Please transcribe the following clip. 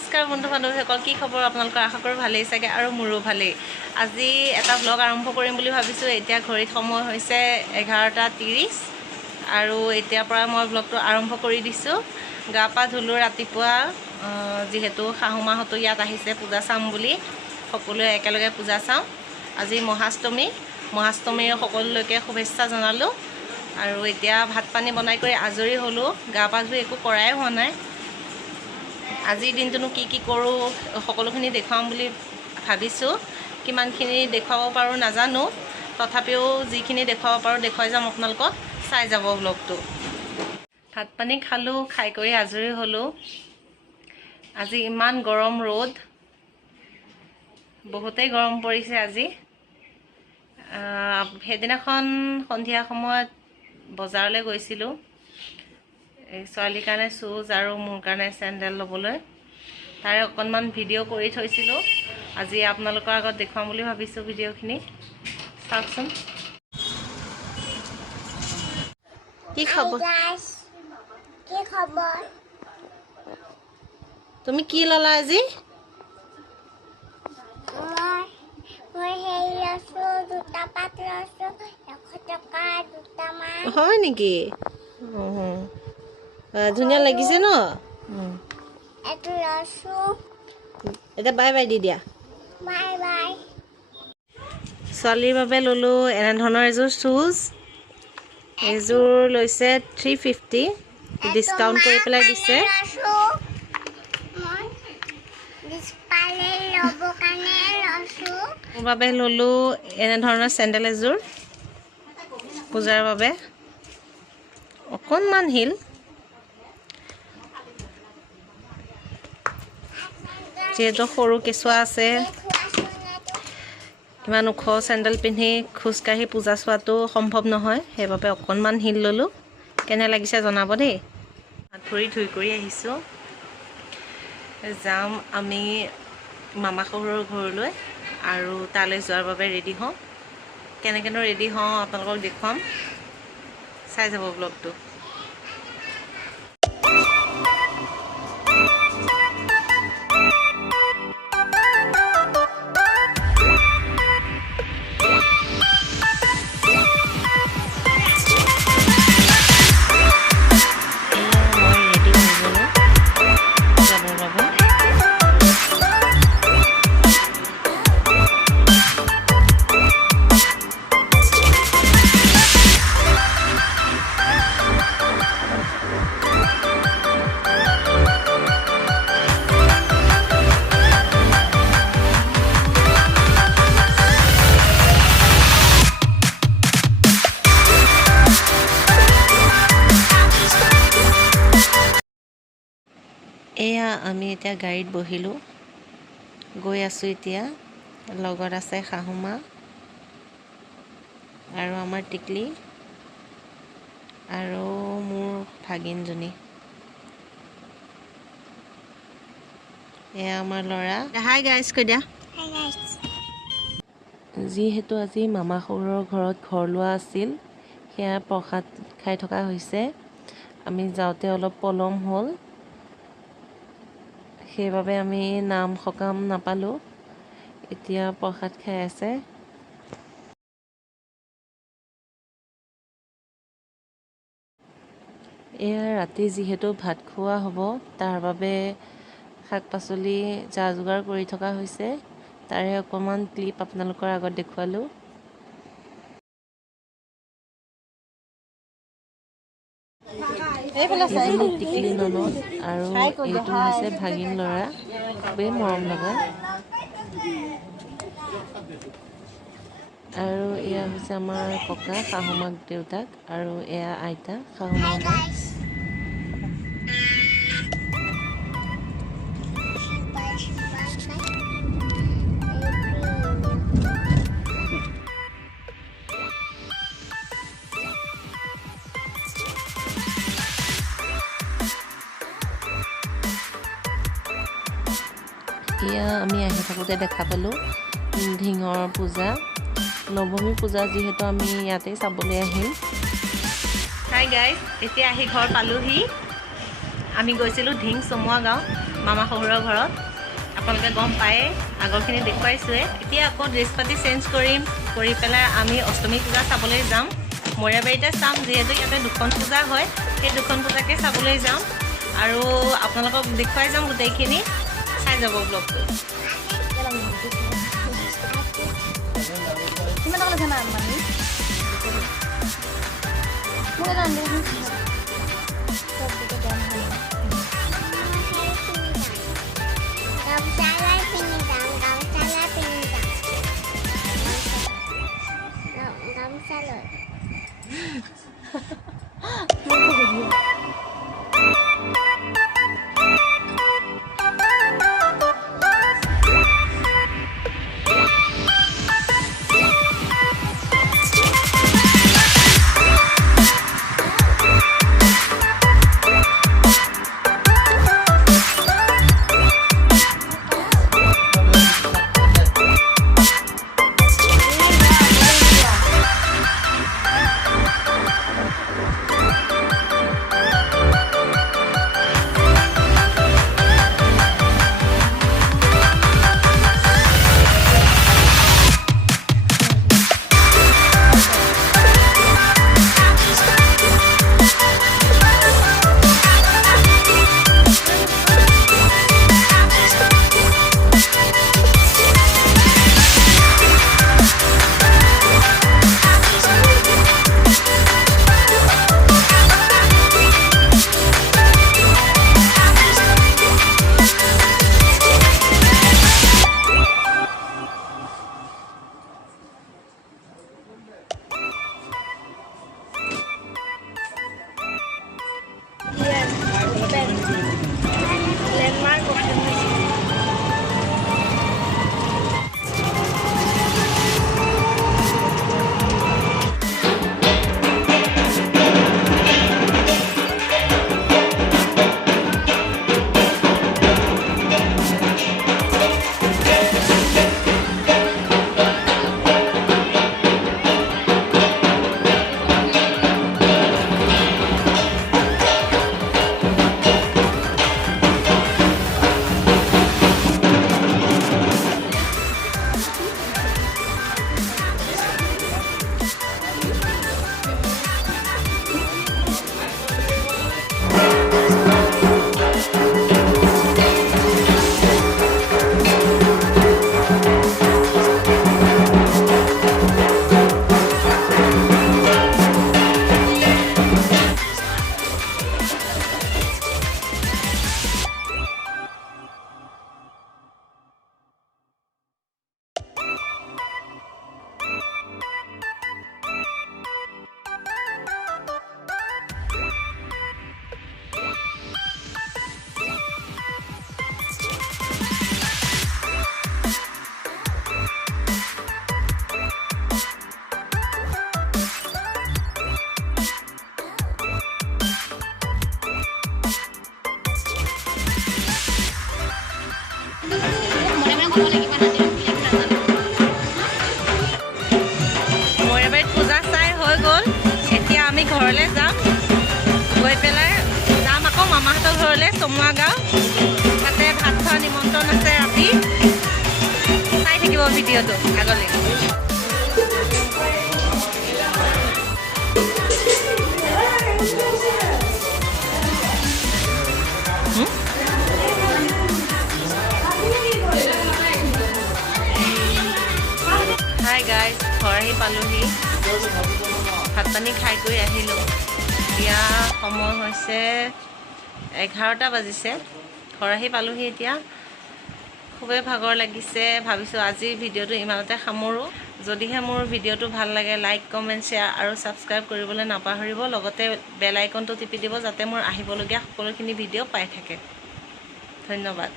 নমস্কাৰ বন্ধু বান্ধৱীসকল, কি খবৰ আপোনালোকৰ? আশা কৰোঁ ভালেই চাগে আৰু মোৰো ভালেই। আজি এটা ব্লগ আৰম্ভ কৰিম বুলি ভাবিছোঁ। এতিয়া ঘড়ীত সময় হৈছে 11:30 আৰু এতিয়াৰ পৰা মই ব্লগটো আৰম্ভ কৰি দিছোঁ। গা পা ধুলোঁ ৰাতিপুৱা, যিহেতু শাহুমাহঁতো ইয়াত আহিছে পূজা চাম বুলি। সকলোৱে একেলগে পূজা চাওঁ। আজি মহাষ্টমীৰ সকলোলৈকে শুভেচ্ছা জনালোঁ। আৰু এতিয়া ভাত পানী বনাই কৰি আজৰি হ'লোঁ। গা পা ধুই একো কৰাই হোৱা নাই। আজিৰ দিনটোনো কি কৰোঁ সকলোখিনি দেখুৱাম বুলি ভাবিছোঁ। কিমানখিনি দেখুৱাব পাৰোঁ নাজানো, তথাপিও যিখিনি দেখুৱাব পাৰোঁ দেখুৱাই যাম আপোনালোকক, চাই যাব ব্লগটো। ভাত পানী খালোঁ, খাই কৰি আজৰি হ'লোঁ। আজি ইমান গৰম ৰ'দ, বহুতেই গৰম পৰিছে আজি। সেইদিনাখন সন্ধিয়া সময়ত বজাৰলৈ গৈছিলোঁ এই ছোৱালীৰ কাৰণে শ্বুজ আৰু মোৰ কাৰণে চেণ্ডেল ল'বলৈ। তাৰে অকণমান ভিডিঅ' কৰি থৈছিলোঁ। আজি আপোনালোকৰ আগত দেখুৱাম বুলি ভাবিছোঁ ভিডিঅ'খিনি। চাওকচোন। কি খবৰ? তুমি কি ল'লা আজি? হয় নেকি? ধুনীয়া লাগিছে ন? এতিয়া বাই বাই দি দিয়া। ছোৱালীৰ বাবে ল'লোঁ এনেধৰণৰ এযোৰ শ্বুজ। এইযোৰ লৈছে 350, ডিছকাউণ্ট কৰি পেলাই দিছে। মোৰ বাবে ল'লোঁ এনেধৰণৰ চেণ্ডেল এযোৰ পূজাৰ বাবে। অকণমান হিল, যিহেতু সৰু কেঁচুৱা আছে, ইমান ওখ চেণ্ডেল পিন্ধি খোজকাঢ়ি পূজা চোৱাটো সম্ভৱ নহয়, সেইবাবে অকণমান হিল ল'লোঁ। কেনে লাগিছে জনাব দেই। হাত ভৰি ধুই কৰি আহিছোঁ। যাম আমি মামা শহুৰৰ ঘৰলৈ আৰু তালৈ যোৱাৰ বাবে ৰেডি হওঁ। কেনেকৈনো ৰেডি হওঁ আপোনালোকক দেখুৱাম, চাই যাব ব্লগটো। এয়া আমি এতিয়া গাড়ীত বহিলোঁ, গৈ আছোঁ এতিয়া। লগত আছে শাহুমা আৰু আমাৰ টিকলি আৰু মোৰ ভাগিনজনী। এয়া আমাৰ ল'ৰা। হাই গাইজ কৈ দিয়া। যিহেতু আজি মামা শহুৰৰ ঘৰত ঘৰ লোৱা আছিল, সেয়া প্ৰসাদ খাই থকা হৈছে। আমি যাওঁতে অলপ পলম হ'ল, সেইবাবে আমি নাম সকাম নাপালোঁ। এতিয়া প্ৰসাদ খাই আছে। এয়া ৰাতি যিহেতু ভাত খোৱা হ'ব, তাৰ বাবে শাক পাচলি যা যোগাৰ কৰি থকা হৈছে। তাৰে অকণমান ক্লিপ আপোনালোকৰ আগত দেখুৱালোঁ। এইজনী টিকলি ননদ আৰু এইটো হৈছে ভাগিন ল'ৰা, খুবেই মৰম লগা। আৰু এয়া হৈছে আমাৰ ককা, শাহুমাক দেউতাক, আৰু এয়া আইতা শাহুমা। এয়া আমি আহি থাকোঁতে দেখা পালোঁ ঢিঙৰ পূজা, নৱমী পূজা, যিহেতু আমি ইয়াতেই চাবলৈ আহিম। হাই গাইজ, এতিয়া আহি ঘৰ পালোহি। আমি গৈছিলোঁ ঢিং চমুৱা গাঁও। মামা শহুৰৰ ঘৰত। আপোনালোকে গম পায়ে, আগৰখিনি দেখুৱাইছোৱে। এতিয়া আকৌ ড্ৰেছ পাতি চেঞ্জ কৰিম, কৰি পেলাই আমি অষ্টমী পূজা চাবলৈ যাম। মৰিয়াবাৰীতে চাম, যিহেতু ইয়াতে দুখন পূজা হয়, সেই দুখন পূজাকে চাবলৈ যাম আৰু আপোনালোকক দেখুৱাই যাম গোটেইখিনি। চাই যাব ব্লগটো। মৰিয়াবাৰীত পূজা চাই হৈ গ'ল। এতিয়া আমি ঘৰলৈ যাম, গৈ পেলাই যাম আকৌ মামাহঁতৰ ঘৰলৈ চমুৱা গাঁও। তাতে ভাত খোৱা নিমন্ত্ৰণ আছে ৰাতি। চাই থাকিব ভিডিঅ'টো আগলৈ। হাই গাইজ, ঘৰ আহি পালোহি। ভাত পানী খাই কৰি আহিলোঁ। এতিয়া সময় হৈছে 11টা বাজিছে। ঘৰ আহি পালোহি এতিয়া। খুবেই ভাগৰ লাগিছে। ভাবিছোঁ আজিৰ ভিডিঅ'টো ইমানতে সামৰোঁ। যদিহে মোৰ ভিডিঅ'টো ভাল লাগে, লাইক, কমেণ্ট, শ্বেয়াৰ আৰু ছাবস্ক্ৰাইব কৰিবলৈ নাপাহৰিব। লগতে বেল আইকনটো টিপি দিব, যাতে মোৰ আহিবলগীয়া সকলোখিনি ভিডিঅ' পাই থাকে। ধন্যবাদ।